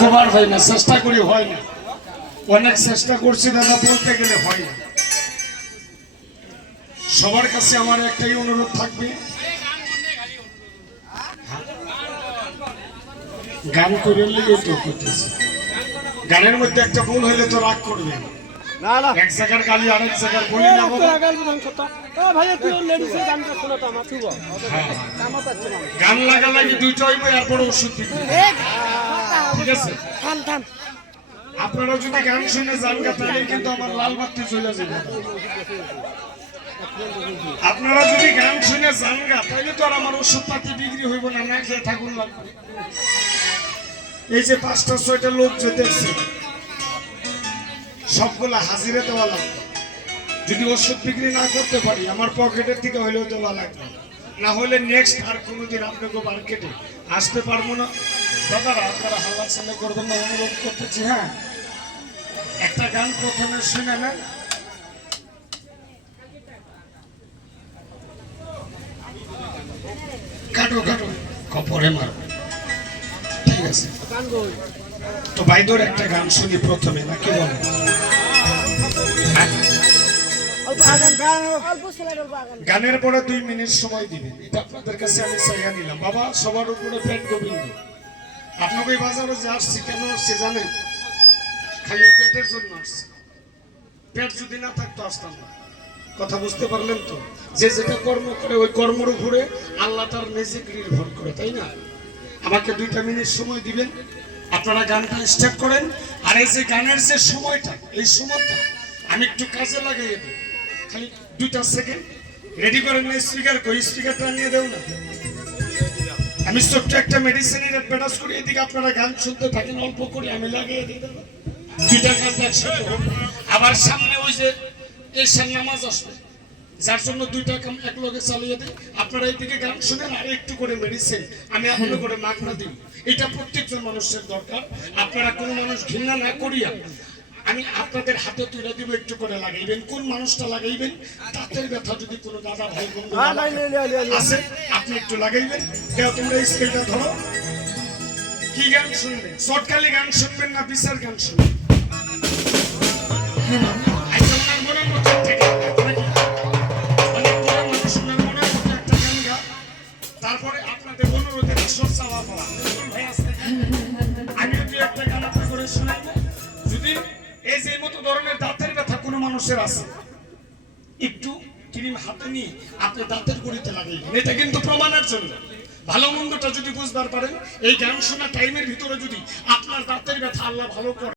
সবার হয় না, চেষ্টা করি হয় না, অনেক চেষ্টা করছি দাদা, বলতে গেলে হয় না। সবার কাছে আমার একটাই অনুরোধ থাকবে, গান করে গানের মধ্যে একটা ভুল হইলে তো রাগ করবে এক জায়গার গালি আরেক জায়গার বলি না গান লাগা লাগে দুইটা হইবে এরপর ওষুধ দিবে। ঠিক আছে, আপনারা যদি গান শুনে যান তাহলে কিন্তু আমার লাল বাতি চলে যাবে। আপনারা যদি গান শুনে যান তাহলে তো আর আমার ওষুধ পাতি বিক্রি হইব না, না খেয়ে থাকুন লাগবে। এই যে ৫টা ৬টা লোক যে দেখছে সবগুলা হাজিরে দেওয়া লাগবে। যদি ওষুধ বিক্রি না করতে পারি আমার পকেটের থেকে হইলেও দেওয়া লাগবে, না হলে নেক্সট আর কোনোদিন আপনাকে মার্কেটে আসতে পারবো না। দাদারা আপনারা হাল্লা ছেলে করবেন না, অনুরোধ করতেছি। হ্যাঁ, একটা গান প্রথমে শুনে নেন। কাটো কাটো কপরে মারবে, ঠিক আছে? তো ভাইদের একটা গান শুনি প্রথমে, নাকি বলেন? গানের পরে 2 মিনিট সময় দিবেন, এটা আপনাদের কাছে আমি চাইয়া নিলাম। বাবা, সবার উপরে পেট গোবিন্দ। আপনাকে এই বাজারে যে আসছি কেন আসছি জানেন? খালি পেটের জন্য আসছি। পেট যদি না থাকতো আসতাম না। কথা বুঝতে পারলেন তো? যে যেটা কর্ম করে ওই কর্মের উপরে আল্লাহ তার ম্যাজিক নির্ভর করে, তাই না? আমাকে 2টা মিনিট সময় দিবেন, আপনারা গানটা স্টার্ট করেন। আর এই যে গানের যে সময়টা, এই সময়টা আমি একটু কাজে লাগাই দিই। খালি 2টা সেকেন্ড রেডি করেন না? স্পিকার কই, স্পিকারটা নিয়ে দেও না। আমি ছোট্ট একটা মেডিসিনের অ্যাডভার্টাইজ করি, এদিকে আপনারা গান শুনতে থাকেন, অল্প করে আমি লাগিয়ে দিই। 2টা কাজ একসাথে হোক। আবার সামনে ওই যে এশার নামাজ আসবে, যার জন্য 2টা কাম এক লগে চালিয়ে দিই। আপনারা এইদিকে গান শুনেন আর একটু করে মেডিসিন আমি আপনাদের করে মাগনা দিই। এটা প্রত্যেকজন মানুষের দরকার। আপনারা কোনো মানুষ ঘৃণা না করিয়া আমি আপনাদের হাতে তুলে দিব, একটু করে লাগাইবেন। কোন মানুষটা লাগাইবেন? দাঁতের ব্যথা যদি কোনো দাদা ভাই বন্ধু আছে আপনি একটু লাগাইবেন। কেউ তোমরা স্কেলটা ধরো। কি গান শুনবেন? শর্টকালি গান শুনবেন না বিচার গান শুনবেন? তারপরে আপনাদের অনুরোধের ঈশ্বর চাওয়া পাওয়া। আমি যদি একটা গান আপনার করে শোনাই, যদি এই যে মতো ধরনের দাঁতের ব্যথা কোনো মানুষের আছে, একটু ক্রিম হাতে নিয়ে আপনি দাঁতের গুঁড়িতে লাগাইবেন। এটা কিন্তু প্রমাণের জন্য। ভালো মন্দটা যদি বুঝবার পারেন, এই গান শোনা টাইমের ভিতরে যদি আপনার দাঁতের ব্যথা আল্লাহ ভালো করে